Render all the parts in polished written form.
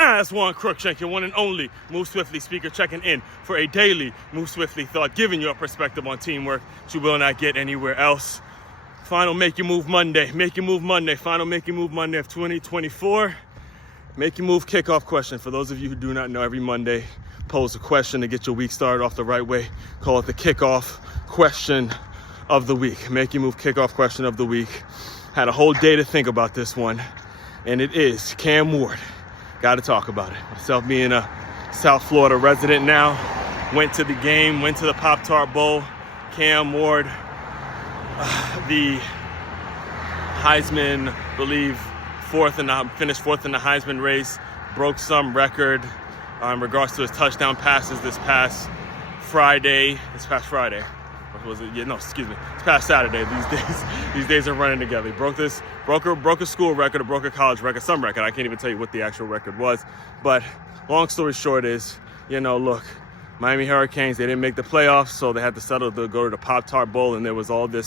As one Crookshank, your one and only Move Swiftly speaker, checking in for a daily Move Swiftly thought, giving you a perspective on teamwork that you will not get anywhere else. Final Make Your Move Monday. Make Your Move Monday. Final Make Your Move Monday of 2024. Make Your Move kickoff question. For those of you who do not know, every Monday, pose a question to get your week started off the right way. Call it the kickoff question of the week. Make Your Move kickoff question of the week. Had a whole day to think about this one, and it is Cam Ward. Got to talk about it. Myself being a South Florida resident now, went to the game, went to the Pop-Tart Bowl. Cam Ward, the Heisman, finished fourth in the Heisman race, broke some record in regards to his touchdown passes this past Friday. Or was it? Yeah, no, excuse me. It's past Saturday. These days are running together. He broke a school record, or broke a college record, some record. I can't even tell you what the actual record was. But long story short is, look, Miami Hurricanes, they didn't make the playoffs, so they had to settle to go to the Pop-Tart Bowl, and there was all the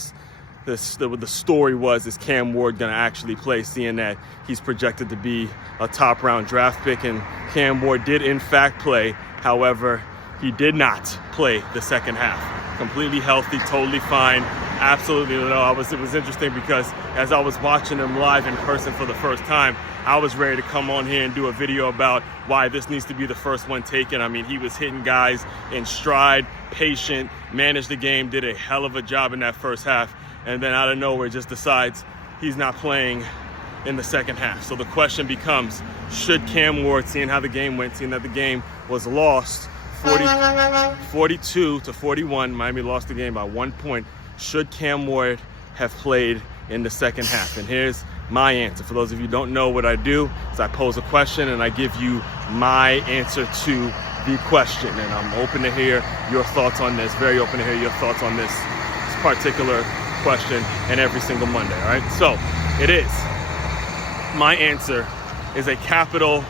story was, is Cam Ward going to actually play, seeing that he's projected to be a top-round draft pick, and Cam Ward did in fact play. However, he did not play the second half. Completely healthy, totally fine, absolutely no. It was interesting because as I was watching him live in person for the first time, I was ready to come on here and do a video about why this needs to be the first one taken. I mean, he was hitting guys in stride, patient, managed the game, did a hell of a job in that first half, and then out of nowhere just decides he's not playing in the second half. So the question becomes, should Cam Ward, seeing how the game went, seeing that the game was lost 42-41, Miami lost the game by 1 point, should Cam Ward have played in the second half? And here's my answer. For those of you who don't know, what I do is I pose a question and I give you my answer to the question. And I'm open to hear your thoughts on this, very open to hear your thoughts on this particular question, and every single Monday, all right? So it is, my answer is a capital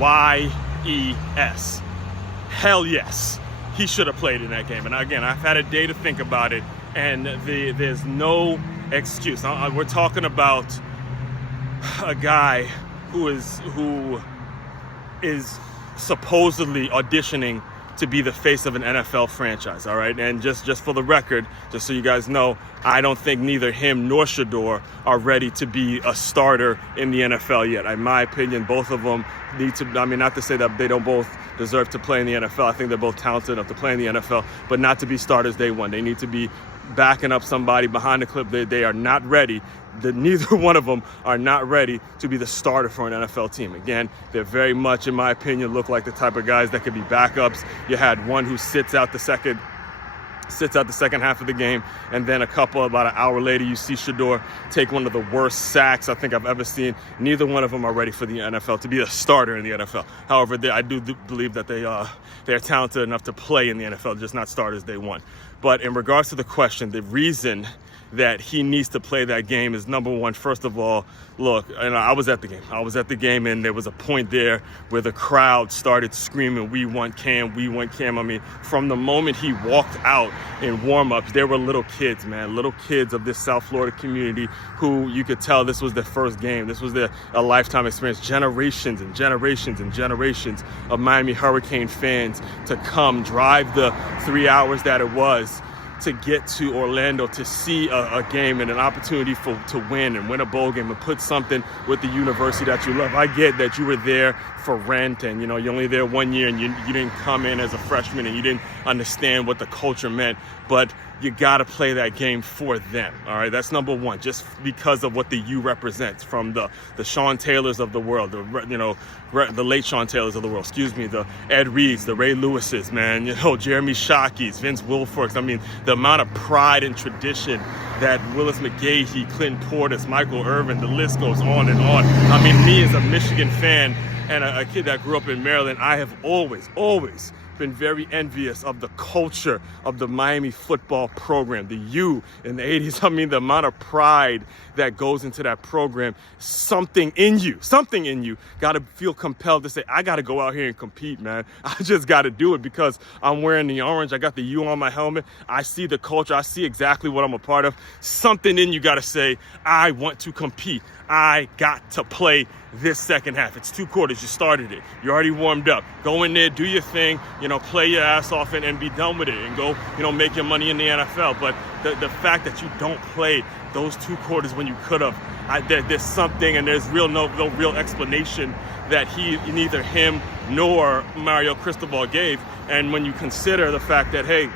Y-E-S. Hell yes, he should have played in that game. And again, I've had a day to think about it, and there's no excuse. We're talking about a guy who is supposedly auditioning to be the face of an NFL franchise, all right? And just for the record, just so you guys know, I don't think neither him nor Shador are ready to be a starter in the NFL yet. In my opinion, both of them need to, not to say that they don't both deserve to play in the NFL. I think they're both talented enough to play in the NFL, but not to be starters day one. They need to be backing up somebody behind the clip. They are not ready. Neither one of them are not ready to be the starter for an NFL team. Again, they're very much, in my opinion, look like the type of guys that could be backups. You had one who sits out the second half of the game, and then about an hour later, you see Shador take one of the worst sacks I think I've ever seen. Neither one of them are ready for the NFL, to be a starter in the NFL. However, I do believe that they're talented enough to play in the NFL, just not starters day one. But in regards to the question, the reason that he needs to play that game is, number one, first of all, look, and I was at the game, and there was a point there where the crowd started screaming, "We want Cam, we want Cam." I mean, from the moment he walked out in warm-ups, there were little kids of this South Florida community who you could tell this was their first game. This was a lifetime experience. Generations and generations and generations of Miami Hurricane fans to come drive the 3 hours that it was to get to Orlando to see a game and an opportunity to win a bowl game and put something with the university that you love. I get that you were there for rent, and you're only there 1 year, and you didn't come in as a freshman and you didn't understand what the culture meant, but you got to play that game for them, all right? That's number one, just because of what the U represents, from the Sean Taylors of the world, the late Sean Taylors of the world, the Ed Reeds, the Ray Lewises, man, Jeremy Shockey's, Vince Wilfork's. I mean, the amount of pride and tradition that Willis McGahee, Clinton Portis, Michael Irvin, the list goes on and on. I mean, me as a Michigan fan and a kid that grew up in Maryland, I have always been very envious of the culture of the Miami football program, the U in the 80s. I mean, the amount of pride that goes into that program, something in you got to feel compelled to say, I got to go out here and compete, man. I just got to do it because I'm wearing the orange. I got the U on my helmet. I see the culture. I see exactly what I'm a part of. Something in you got to say, I want to compete. I got to play this second half. It's 2 quarters. You started it. You already warmed up. Go in there, do your thing, play your ass off and be done with it and go, make your money in the NFL. But the fact that you don't play those 2 quarters when you could have, there's something, and there's no real explanation that neither him nor Mario Cristobal gave. And when you consider the fact that, hey,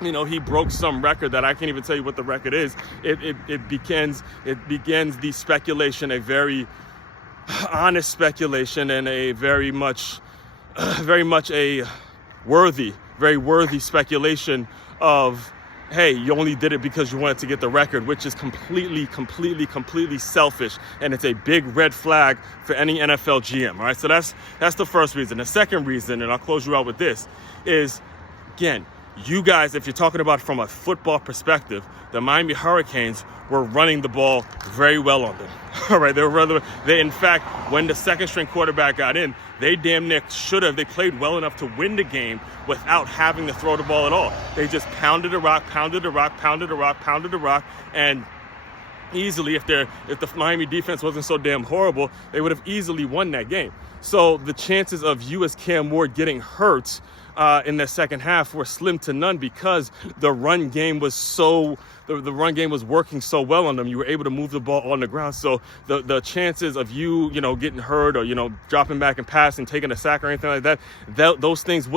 he broke some record that I can't even tell you what the record is, it begins the speculation, a very honest speculation, and a very much a very worthy speculation of, hey, you only did it because you wanted to get the record, which is completely selfish, and it's a big red flag for any NFL GM. All right, so that's the first reason. The second reason, and I'll close you out with this, is, again, you guys, if you're talking about from a football perspective, the Miami Hurricanes were running the ball very well on them. All right, they in fact, when the second string quarterback got in, they damn near should have. They played well enough to win the game without having to throw the ball at all. They just pounded the rock, and easily, if the Miami defense wasn't so damn horrible, they would have easily won that game. So the chances of you as Cam Ward getting hurt in the second half were slim to none, because the run game was working so well on them. You were able to move the ball on the ground. So the chances of you, getting hurt or, dropping back and passing, taking a sack or anything like that, those things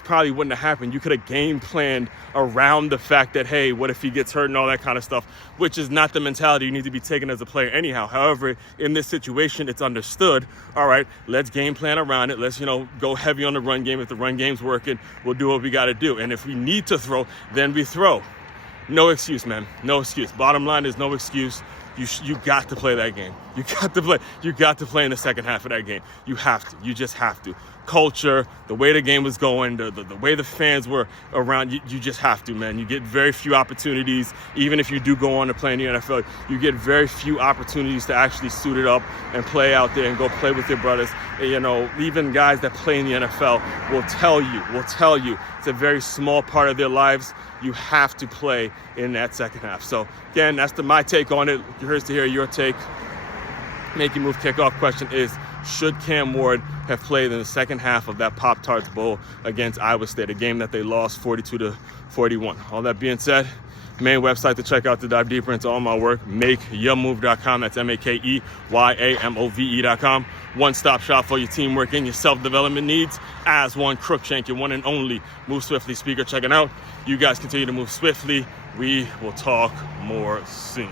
probably wouldn't have happened. You could have game planned around the fact that, hey, what if he gets hurt and all that kind of stuff, which is not the mentality you need to be taking as a player anyhow. However, in this situation, it's understood. All right, let's game plan around it. Let's, go heavy on the run game. If the run game's working, we'll do what we got to do. And if we need to throw, then we throw. No excuse, man. No excuse. Bottom line is no excuse. You got to play that game. You got to play in the second half of that game. You have to. You just have to. Culture, the way the game was going, the way the fans were around, you just have to, man. You get very few opportunities. Even if you do go on to play in the NFL, you get very few opportunities to actually suit it up and play out there and go play with your brothers. Even guys that play in the NFL will tell you it's a very small part of their lives. You have to play in that second half. So again, that's my take on it. Curious to hear your take. Make your move kickoff question is, should Cam Ward have played in the second half of that Pop-Tarts Bowl against Iowa State, a game that they lost 42-41? All that being said, main website to check out to dive deeper into all my work, makeyourmove.com. That's MakeYamove.com. One-stop shop for your teamwork and your self-development needs. As one, Crookshank, your one and only Move Swiftly speaker, checking out. You guys continue to move swiftly. We will talk more soon.